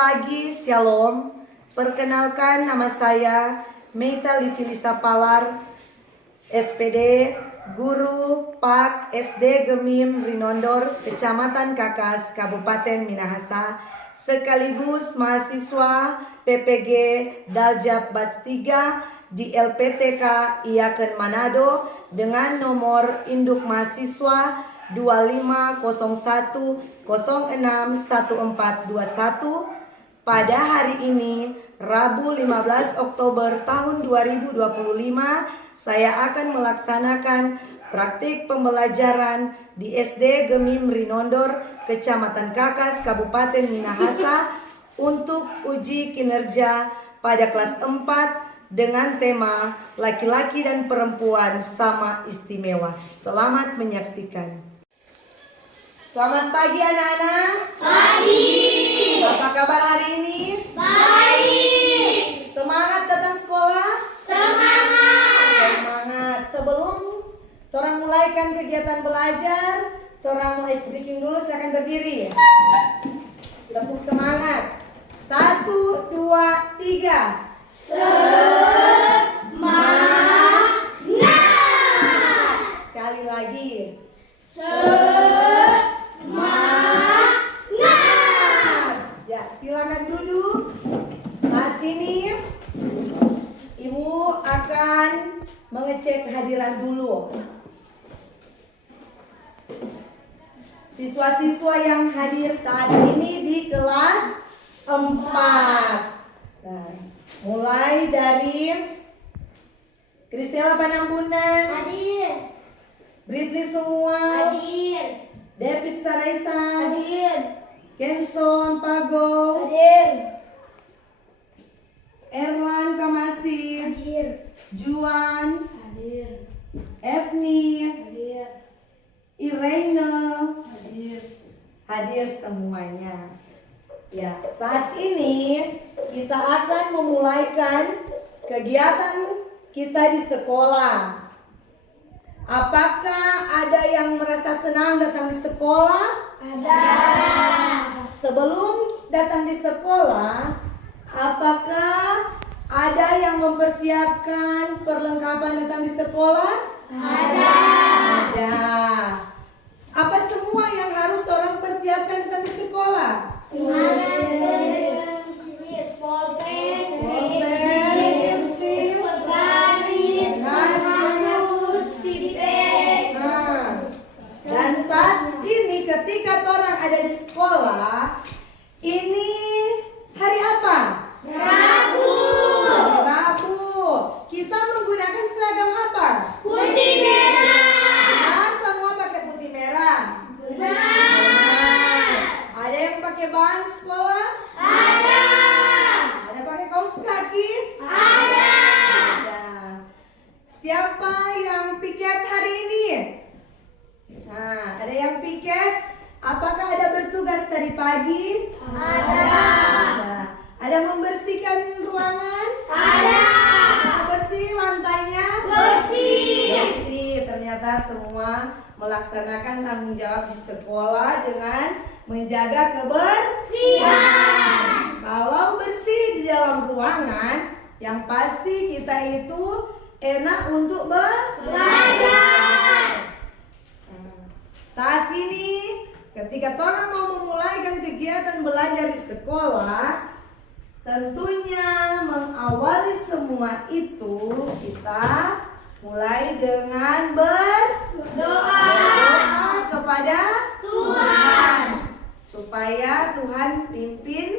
pagi, Shalom. Perkenalkan, nama saya Meita Livilisa Palar, SPD, Guru Pak SD Gemim Rinondor, Kecamatan Kakas, Kabupaten Minahasa, sekaligus mahasiswa PPG Daljab Batch 3 di LPTK Iaken Manado dengan nomor induk mahasiswa 2501061421. Pada hari ini, Rabu 15 Oktober tahun 2025, saya akan melaksanakan praktik pembelajaran di SD Gemim Rinondor, Kecamatan Kakas, Kabupaten Minahasa untuk uji kinerja pada kelas 4 dengan tema laki-laki dan perempuan sama istimewa. Selamat menyaksikan. Selamat pagi anak-anak. Pagi. Apa kabar hari ini? Baik. Semangat datang sekolah? Semangat. Semangat. Sebelum orang mulaikan kegiatan belajar, orang mulai speaking dulu, silakan berdiri ya. Tepuk semangat. 1, 2, 3. Semangat. Sekali lagi. Semangat. Ya, silakan duduk. Saat ini Ibu akan mengecek kehadiran dulu. Siswa-siswa yang hadir saat ini di kelas 4. Nah, mulai dari Kristela Panambunan, Hadir. Britney semua, Hadir. David Saraisan, Hadir. Kenson Pago, Hadir. Erlan Kamasi, Hadir. Juan, Hadir. Evni, Hadir. Irene, Hadir. hadir semuanya. Ya, saat ini kita akan memulaikan kegiatan kita di sekolah. Apakah ada yang merasa senang datang di sekolah? Ada. Sebelum datang di sekolah, apakah ada yang mempersiapkan perlengkapan datang di sekolah? Ada. Ada. Apa semua yang harus orang persiapkan datang di sekolah? Pulpen, pensil, garis, harus, tipis. Nah, dan saat ini ketika orang ada di sekolah, ini hari apa? Rabu. Rabu. Kita menggunakan seragam apa? Putih merah. Nah, semua pakai putih merah. Benar. Ada yang pakai bahan sekolah? Ada. Ada pakai kaos kaki? Ada. Ada. Siapa yang piket hari ini? Nah, ada yang piket. Apakah ada bertugas tadi pagi? Ada. Ada. Ada membersihkan ruangan? Ada. Bersih lantainya? Bersih. Bersih. Ternyata semua melaksanakan tanggung jawab di sekolah dengan menjaga kebersihan. Kalau bersih di dalam ruangan, yang pasti kita itu enak untuk belajar. Saat ini ketika orang mau memulaikan kegiatan belajar di sekolah, tentunya mengawali semua itu kita mulai dengan berdoa kepada Tuhan supaya Tuhan pimpin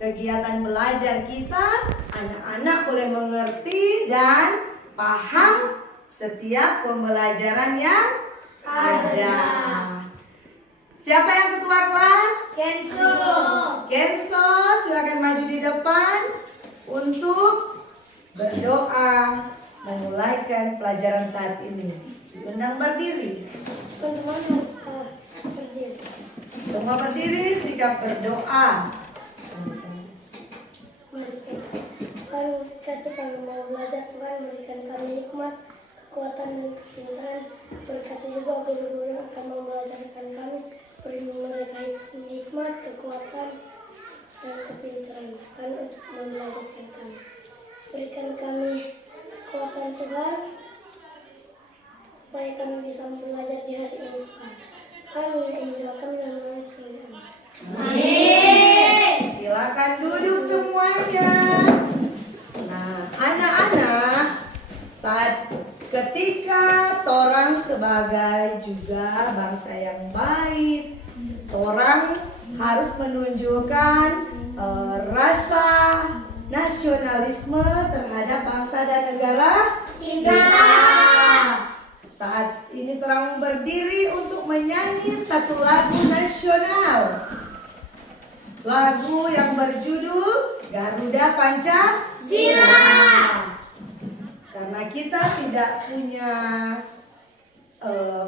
kegiatan belajar kita, anak-anak boleh mengerti dan paham setiap pembelajaran yang ada. Siapa yang ketua kelas? Kenzo. Kenzo, silakan maju di depan untuk berdoa memulaikan pelajaran saat ini. Diundang berdiri. Semua berdiri, sikap berdoa. Kami kami mau belajar, Tuhan berikan kami hikmat, kekuatan dan kepintaran. Berkati juga guru-guru yang akan mengajarkan kami, beri mereka hikmat, kekuatan dan kepintaran Tuhan untuk membelajarkan kami. Berikan kami kekuatan Tuhan, supaya kami bisa belajar di hari ini Tuhan. Kami ingin doa kami dalam nama Yesus. Amin. Silakan duduk semuanya. Nah, anak-anak, saat ketika torang sebagai juga bangsa yang baik, torang harus menunjukkan rasa nasionalisme terhadap bangsa dan negara kita. Saat ini torang berdiri untuk menyanyi satu lagu nasional. Lagu yang berjudul Garuda Pancasila. Karena kita tidak punya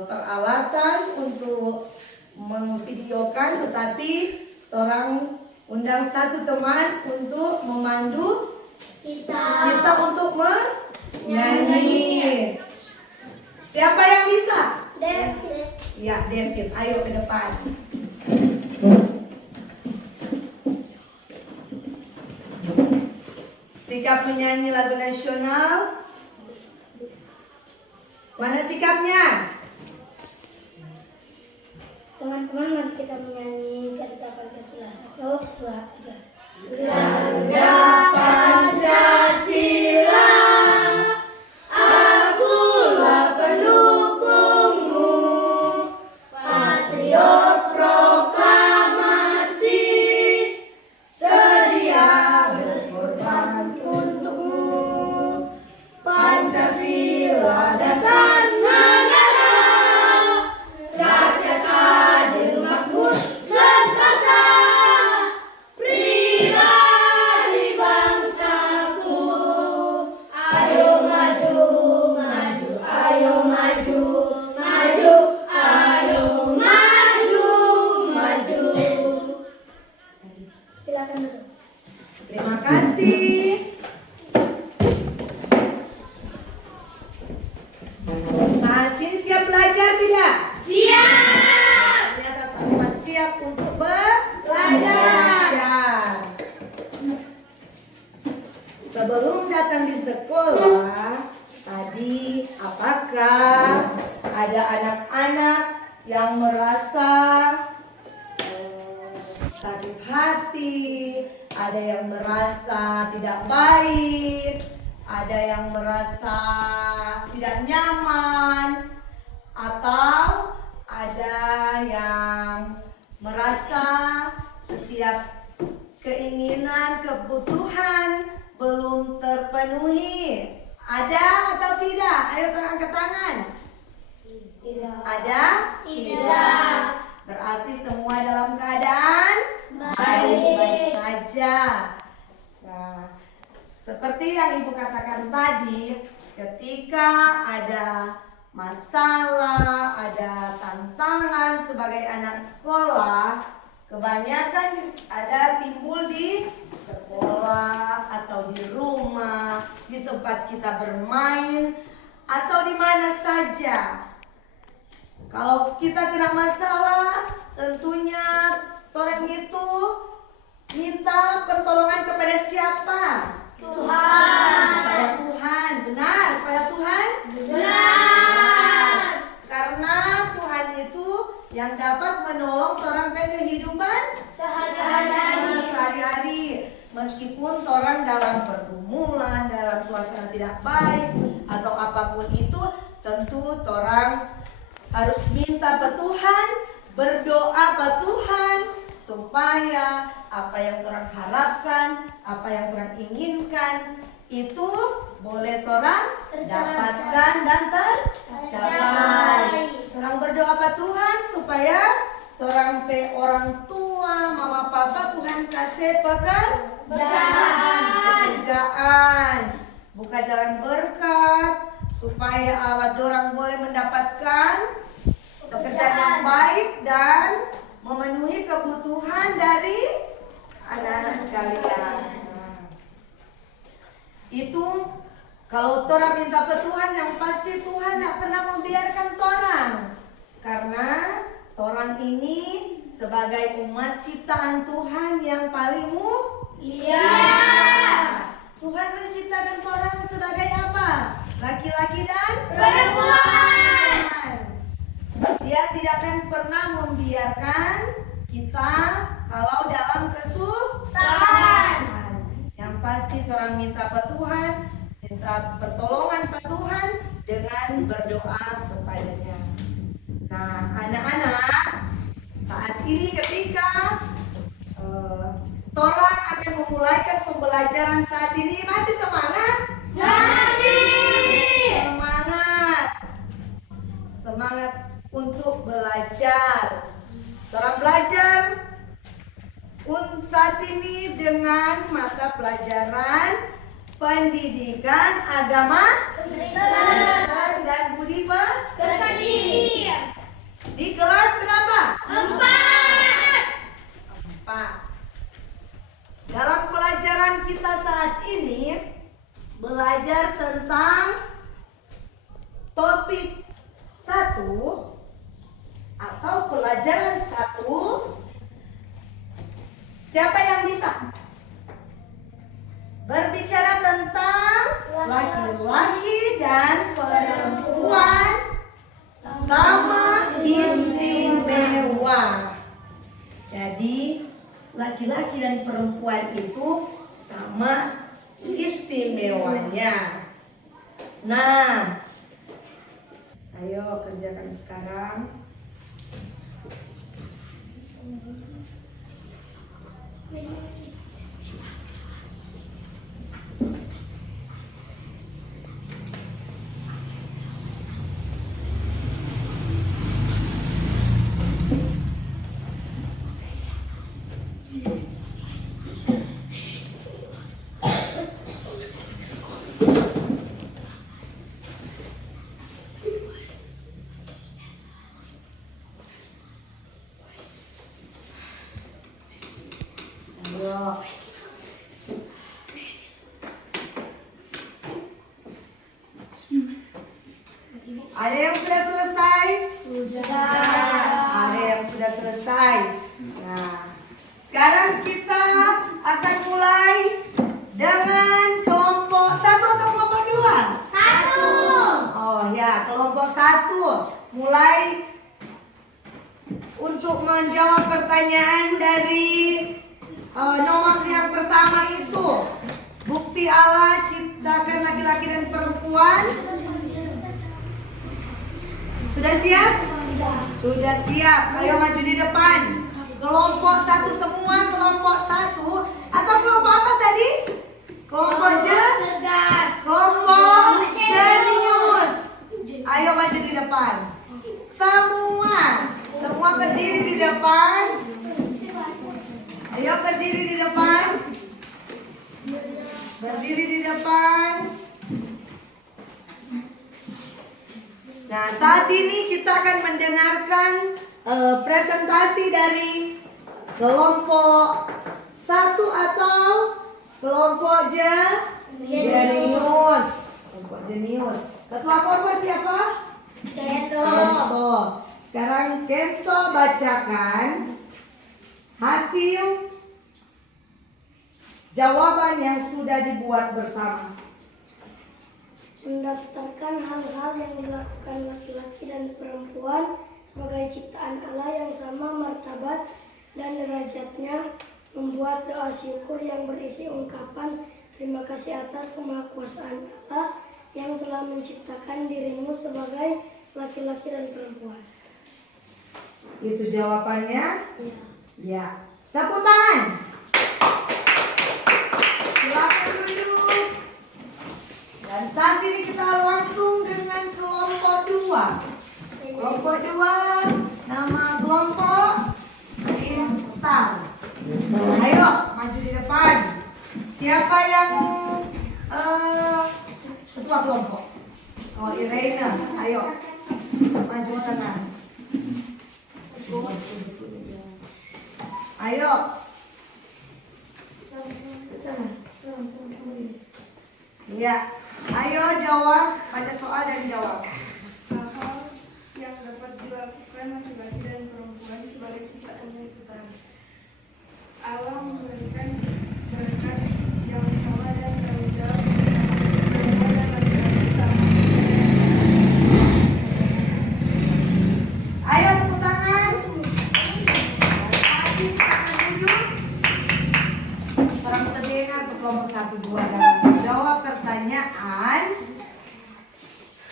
peralatan untuk memvideokan, tetapi orang undang satu teman untuk memandu kita untuk menyanyi. Siapa yang bisa? David. Ya, David, ayo ke depan. Sikap menyanyi lagu nasional. Mana sikapnya? Teman-teman, mari kita menyanyi Garuda Pancasila. 1, 2, 3. Garuda Pancasila, akulah pendukungmu, patriot proklamasi, sedia berkorban untukmu. Pancasila dasar negara, rakyat adil makmur sentosa, pribadi bangsaku. Ayo maju, maju, ayo maju, maju, ayo maju, maju. Silakan duduk. Terima kasih. Saat ini siap belajar tidak? Siap. Ternyata sama siap untuk belajar. Sebelum datang di sekolah, tadi apakah ada anak-anak yang merasa sakit hati, ada yang merasa tidak baik, ada yang merasa tidak nyaman, atau ada yang merasa setiap keinginan, kebutuhan belum terpenuhi? Ada atau tidak? Ayo angkat tangan. Tidak. Ada? Tidak. Berarti semua dalam keadaan baik-baik saja. Nah, seperti yang Ibu katakan tadi, ketika ada masalah, ada tantangan sebagai anak sekolah, kebanyakan ada timbul di sekolah atau di rumah, di tempat kita bermain, atau di mana saja. Kalau kita kena masalah, tentunya orang itu minta pertolongan kepada siapa? Tuhan. Kepada Tuhan. Benar? Kepada Tuhan? Benar. Karena Tuhan itu yang dapat menolong orang ke kehidupan sehari-hari. Meskipun orang dalam pergumulan, dalam suasana tidak baik, atau apapun itu, tentu orang harus minta ke Tuhan, berdoa ke Tuhan, supaya apa yang orang harapkan, apa yang orang inginkan, itu boleh orang dapatkan dan tercapai. Orang berdoa ke Tuhan supaya orang tua, mama papa, Tuhan kasih pekerjaan, buka jalan berkat, supaya awak orang boleh mendapatkan pekerjaan yang baik dan memenuhi kebutuhan dari anak-anak sekalian. Itu kalau torang minta ke Tuhan, yang pasti Tuhan tidak pernah membiarkan torang, karena torang ini sebagai umat ciptaan Tuhan yang paling Iya. Tuhan menciptakan orang sebagai apa? Laki-laki dan Perempuan. Dia tidak akan pernah membiarkan kita kalau dalam kesusahan. Yang pasti orang minta Tuhan, minta pertolongan Tuhan dengan berdoa kepadanya. Nah, anak-anak, saat ini ketika Torang akan memulaikan pembelajaran saat ini, masih semangat? Masih. Semangat. Semangat untuk belajar. Torang belajar saat ini dengan mata pelajaran pendidikan agama Kristen dan budi Pekerti. di kelas berapa? 4. Dalam pelajaran kita saat ini belajar tentang topik 1 atau pelajaran 1. Siapa yang bisa berbicara tentang laki-laki dan perempuan sama istimewa? Jadi laki-laki dan perempuan itu sama istimewanya. Nah, ayo kerjakan sekarang. Ayo. Ada yang sudah selesai? Sudah. Ada yang sudah selesai. Nah, sekarang kita akan mulai dengan kelompok 1 atau kelompok 2? 1. Oh ya, kelompok 1 mulai untuk menjawab pertanyaan dari nomor yang pertama itu. Bukti Allah ciptakan laki-laki dan perempuan. Sudah siap? Sudah siap. Ayo maju di depan. Kelompok 1 semua, kelompok 1 atau kelompok apa tadi? Kelompok Cerdas. kelompok jenius. Ayo maju di depan. Semua berdiri di depan. Ayo berdiri di depan. Berdiri di depan. Nah, saat ini kita akan mendengarkan presentasi dari kelompok 1 atau kelompok jenius. Kelompok jenius. Ketua kelompok siapa? Kenso. Sekarang Kenso bacakan hasil jawaban yang sudah dibuat bersama. Mendaftarkan hal-hal yang dilakukan laki-laki dan perempuan sebagai ciptaan Allah yang sama martabat dan derajatnya, membuat doa syukur yang berisi ungkapan terima kasih atas kemahakuasaan Allah yang telah menciptakan dirimu sebagai laki-laki dan perempuan. Itu jawabannya? Ya. Tepuk tangan. Silakan duduk. Dan saat ini kita langsung dengan kelompok 2. Kelompok 2, nama kelompok Bintang. Ayo maju di depan. Siapa yang ketua kelompok? Oh, Irena. Ayo maju di tengah. Ayo. Iya. Ayo jawab, baca soal dan jawab. Hal-hal yang dapat dilakukan laki-laki dan perempuan sebagai ciptaan yang setara. Allah memberikan kelompok 1, 2 dalam menjawab pertanyaan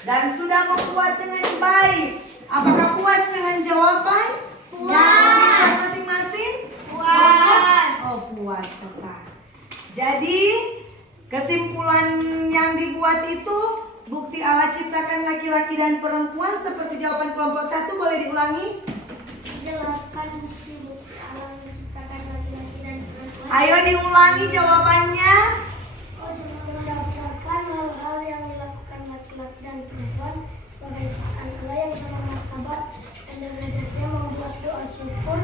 dan sudah membuat dengan baik. Apakah puas dengan jawaban? Puas. Masing-masing? Puas. Oh, puas tetap. Jadi kesimpulan yang dibuat itu bukti Allah ciptakan laki-laki dan perempuan seperti jawaban kelompok 1. Boleh diulangi? Jelaskan bukti alam menciptakan laki-laki dan perempuan. Ayo diulangi jawabannya. Oh, juga mendaftarkan hal-hal yang dilakukan laki-laki dan perempuan sebagai ciptaan Allah yang sama martabat dan derajatnya, membuat doa syukur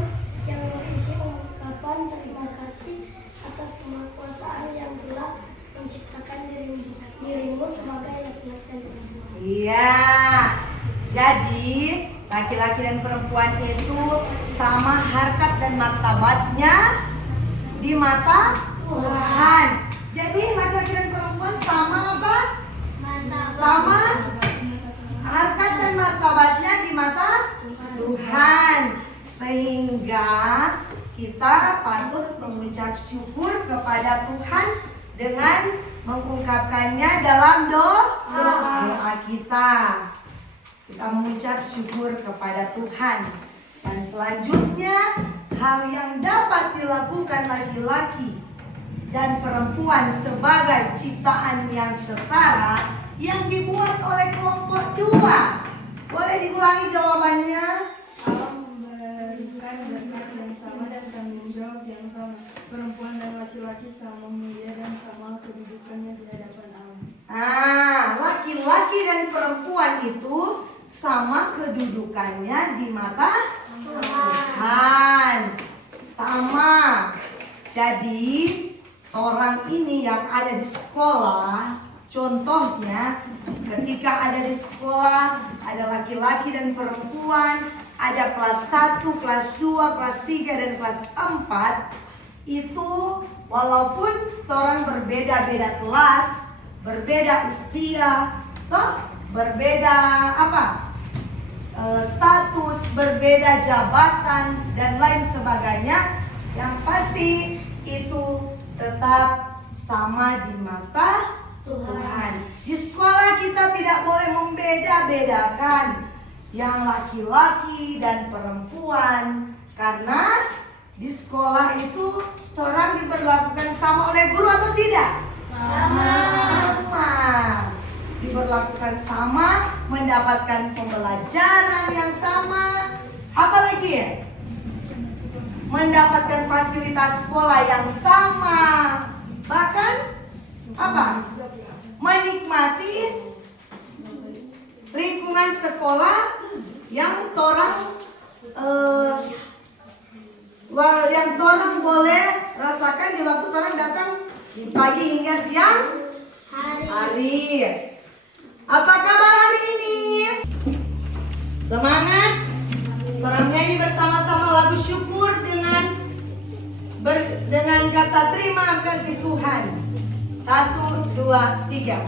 yang berisi ungkapan terima kasih atas kemahakuasaan yang telah menciptakan dirimu sebagai laki-laki dan perempuan. Iya. Jadi laki-laki dan perempuan itu sama harkat dan martabatnya di mata Tuhan. Jadi laki-laki dan perempuan sama apa? Sama harkat dan martabatnya di mata Tuhan. Sehingga kita patut mengucap syukur kepada Tuhan dengan mengungkapkannya dalam doa kita. Kita mengucap syukur kepada Tuhan. Dan selanjutnya, hal yang dapat dilakukan laki-laki dan perempuan sebagai ciptaan yang setara yang dibuat oleh kelompok 2. Boleh diulangi jawabannya? Allah memberikan zakat yang sama dan tanggung jawab yang sama. Perempuan dan laki-laki sama mulia dan sama kedudukannya di hadapan Allah. Laki-laki dan perempuan itu sama kedudukannya di mata Tuhan. Sama. Jadi orang ini yang ada di sekolah, contohnya ketika ada di sekolah, ada laki-laki dan perempuan, ada kelas 1, kelas 2, kelas 3, dan kelas 4. Itu walaupun orang berbeda-beda kelas, berbeda usia, berbeda status, berbeda jabatan dan lain sebagainya, yang pasti itu tetap sama di mata Tuhan. Di sekolah kita tidak boleh membeda-bedakan yang laki-laki dan perempuan, karena di sekolah itu orang diperlakukan sama oleh guru atau tidak? Sama. Diperlakukan sama, mendapatkan pembelajaran yang sama. Apalagi ya? Mendapatkan fasilitas sekolah yang sama. Bahkan menikmati lingkungan sekolah yang torang boleh rasakan di waktu torang datang di pagi hingga siang hari. Apa kabar hari ini? Semangat. Torang nyanyi bersama-sama lagu syukur dengan kata terima kasih Tuhan. 1, 2, 3.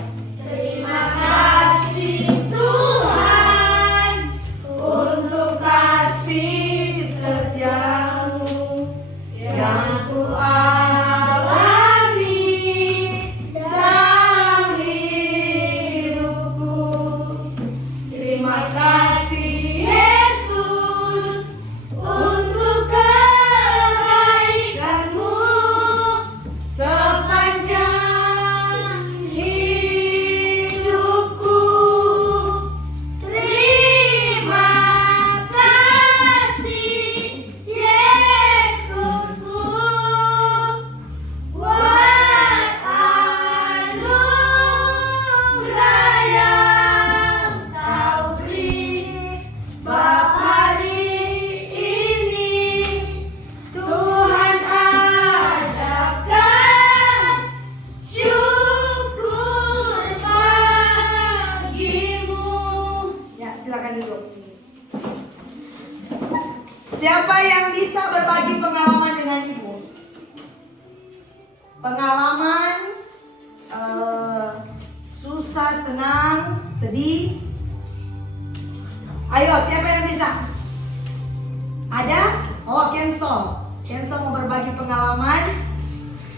Terima kasih Tuhan untuk kasih setiamu yang ku alami dalam hidupku. Terima kasih Yesus untuk kebaikanmu sepanjang hidupku. Terima kasih Yesusku buat anugerah yang Kau beri. Sebab hari ini Tuhan adakan syukur bagimu. Ya, silakan duduk. Siapa yang bisa berbagi pengalaman dengan Ibu? Pengalaman susah, senang, sedih. Ayo, siapa yang bisa? Ada? Oh, Kenso. Kenso mau berbagi pengalaman.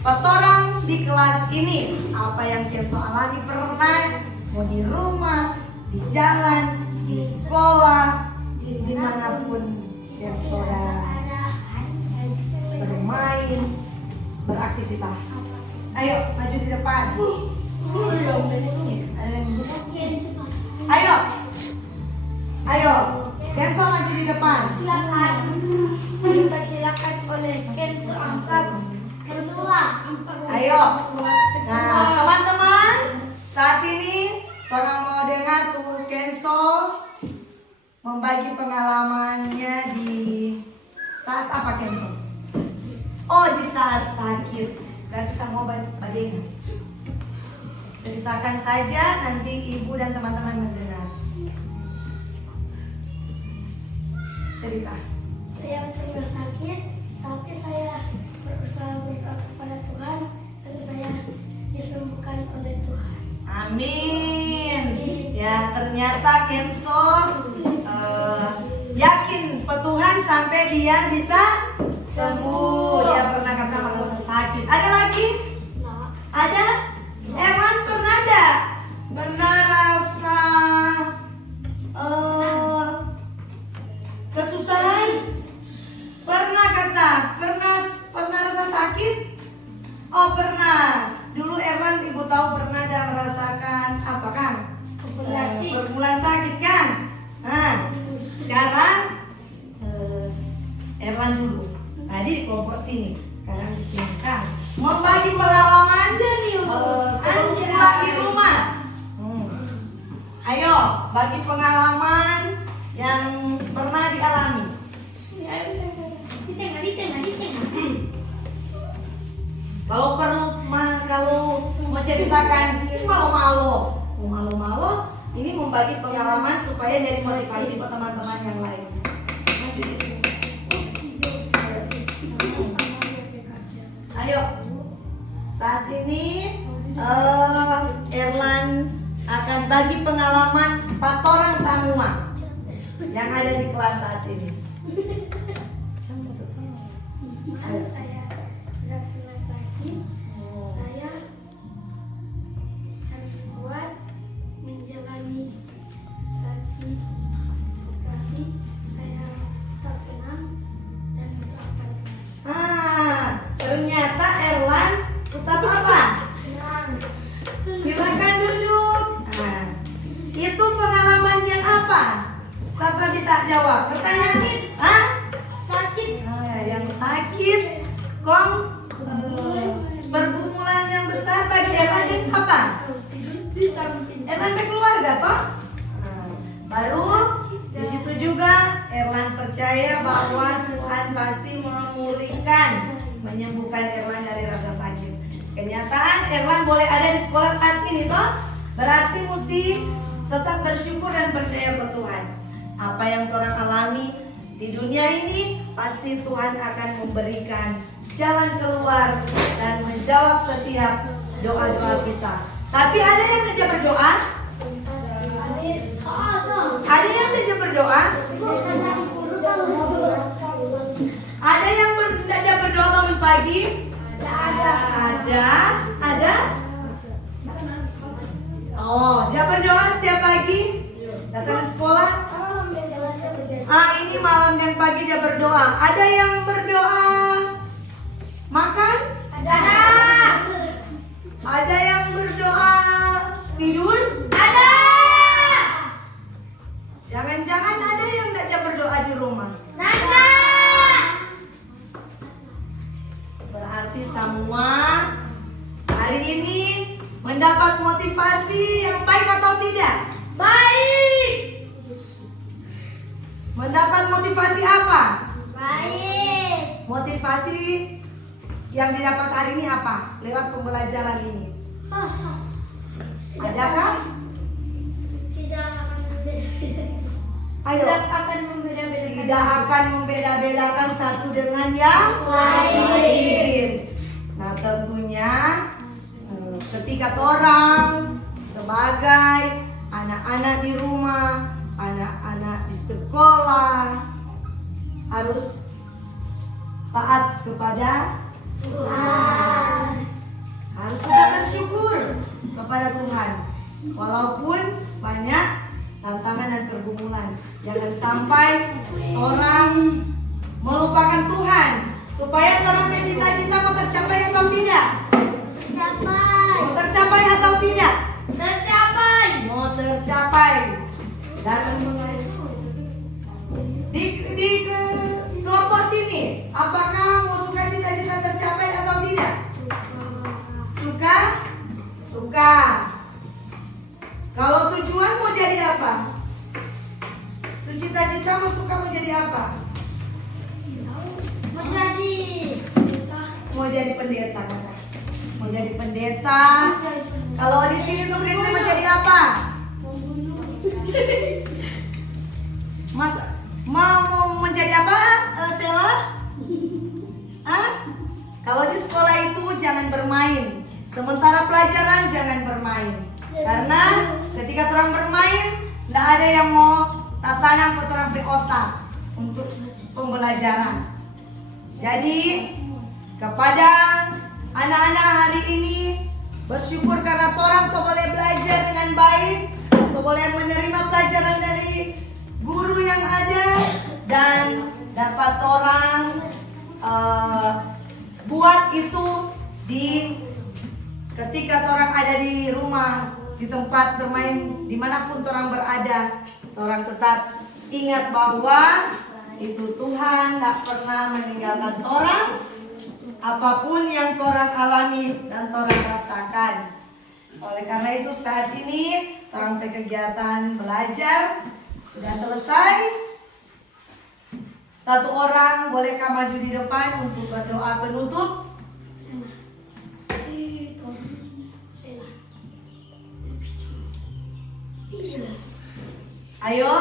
Orang di kelas ini. Apa yang Kenzo alami pernah, mau di rumah, di jalan, di sekolah, dimanapun Kenzo bermain, beraktivitas. Ayo maju di depan. Ayo, ayo, Kenzo maju di depan. Silakan dipersilakan oleh Kenzo angkat kedua. Ayo. Nah, teman-teman, saat ini orang mau dengar tuh Kenzo membagi pengalamannya di saat apa Kenzo? Oh, di saat sakit. Berarti sama badengan. Ceritakan saja, nanti ibu dan teman-teman mendengar. Cerita. Saya pernah sakit, tapi saya berusaha berdoa kepada Tuhan dan saya disembuhkan oleh Tuhan. Amin. Ya, ternyata Kenzo yakin Tuhan sampai dia bisa sembuh. Dia pernah kata merasa sakit. Ada lagi? Ada? Erwan pernah ada? Pernah rasa kesusahan? Pernah kata? Pernah rasa sakit? Oh pernah. Dulu Erwan ibu tahu pernah ada merasakan apa kan? Perbulan sakit kan? Nah, sekarang Erwan dulu. Tadi di kelompok sini, sekarang di sini kan. Mau bagi pengalaman sebelum pulang di rumah. Ayo, bagi pengalaman yang pernah dialami. Di tengah. Kalau mau ceritakan malu-malu, ini membagi pengalaman supaya jadi motivasi buat teman-teman yang lain. Maju di sini. Ayo, saat ini Erlan akan bagi pengalaman 4 orang semua yang ada di kelas saat ini. Saya sudah pernah sakit, saya harus kuat menjalani sakit operasi. Saya tetap tenang dan berdoa pada Tuhan. Ternyata Erlan tetap apa? Silakan duduk. Nah, itu pengalaman yang apa? Siapa bisa jawab? Pertanyaan? Hah? Sakit. Yang sakit, pergumulan yang besar bagi Erlan ini apa? Erlan berkeluarga toh? Baru di situ juga Erlan percaya bahwa Tuhan pasti memulihkan, menyembuhkan Erlan dari rasa sakit. Kenyataan Erlan boleh ada di sekolah saat ini toh? Berarti mesti tetap bersyukur dan percaya ke Tuhan. Apa yang orang alami di dunia ini pasti Tuhan akan memberikan jalan keluar dan menjawab setiap doa-doa kita. Tapi ada yang tidak berdoa? Ada yang tidak berdoa? Ada yang tidak berdoa bangun pagi? Ada? Oh, dia berdoa setiap pagi? Datang ke sekolah? Ini malam dan pagi dia berdoa. Ada yang berdoa makan? Ada yang berdoa tidur? Ada. Jangan-jangan ada yang tidak berdoa di rumah. Nada. Berarti semua hari ini mendapat motivasi yang baik atau tidak? Baik. Mendapat motivasi apa? Baik. Motivasi yang didapat hari ini apa? Lewat pembelajaran ini. Adakah? Tidak Ayo. akan membeda-bedakan. Tidak akan membeda-bedakan satu dengan yang lain. Nah tentunya ketika orang sebagai anak-anak di rumah, anak-anak di sekolah harus taat kepada Tuhan. Walaupun banyak tantangan dan pergumulan. Jangan sampai orang melupakan Tuhan. Supaya orang punya cita-cita mau tercapai atau tidak? Tercapai. Mau tercapai atau tidak? Tercapai. Mau tercapai. Dan di kelompok sini, apakah mau suka cita-cita tercapai atau tidak? Suka? Suka. Kalau tujuan mau jadi apa? Cita-cita mau suka mau jadi apa? Mau jadi pendeta. Mau jadi pendeta. Kalau di sini tuh Rindu mau jadi apa? Mas mau menjadi apa, Stella? Hah? Kalau di sekolah itu jangan bermain. Sementara pelajaran jangan bermain. Karena ketika orang bermain, tidak ada yang mau tatanam ke orang otak untuk pembelajaran. Jadi kepada anak-anak hari ini bersyukur karena orang boleh belajar dengan baik, boleh menerima pelajaran dari guru yang ada dan dapat orang buat itu ketika orang ada di rumah, di tempat bermain, dimanapun orang berada, orang tetap ingat bahwa itu Tuhan tak pernah meninggalkan orang, apapun yang orang alami dan orang rasakan. Oleh karena itu saat ini orang kegiatan belajar sudah selesai. Satu orang bolehkah maju di depan untuk berdoa penutup? Ayo.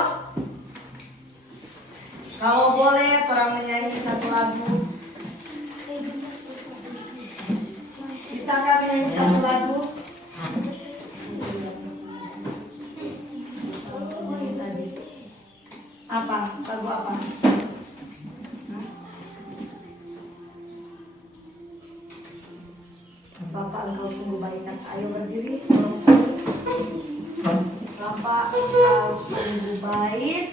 Kalau boleh orang menyanyi satu lagu. Bisakah menyanyi satu lagu? Apa? Lagu apa? Bapak engkau sungguh baik. Ayo berdiri. Bapak engkau sungguh baik.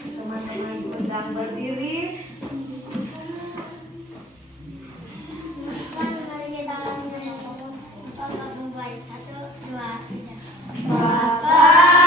Teman-teman diundang berdiri. Mari kita ngomong langsung baik. 1, 2, 3. Bapak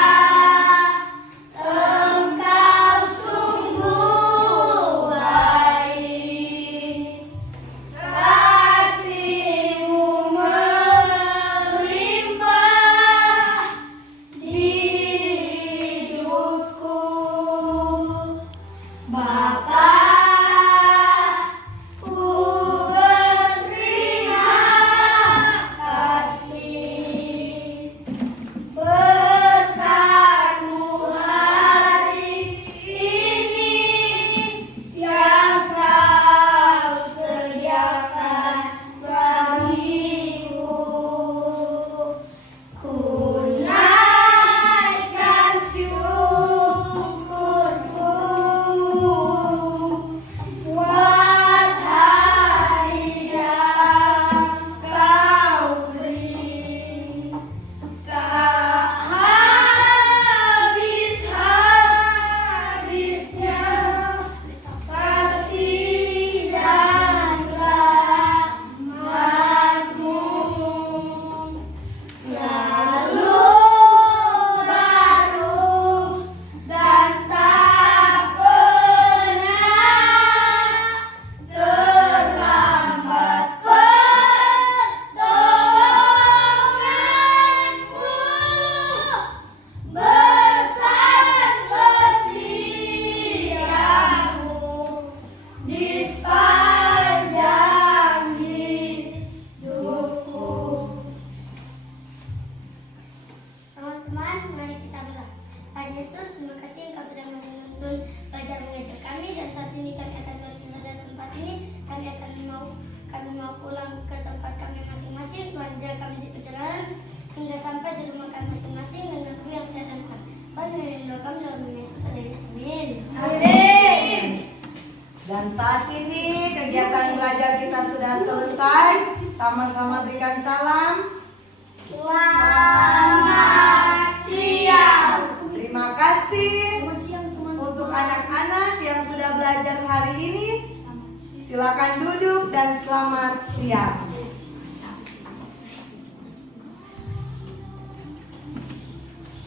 hingga sampai di rumah kami masing-masing dengan tubuh yang sehat dan kuat. Pada doa kami dalam nama Yesus ada. Amin. Amin. Dan saat ini kegiatan belajar kita sudah selesai. Sama-sama berikan salam. Selamat Silakan duduk dan selamat siang.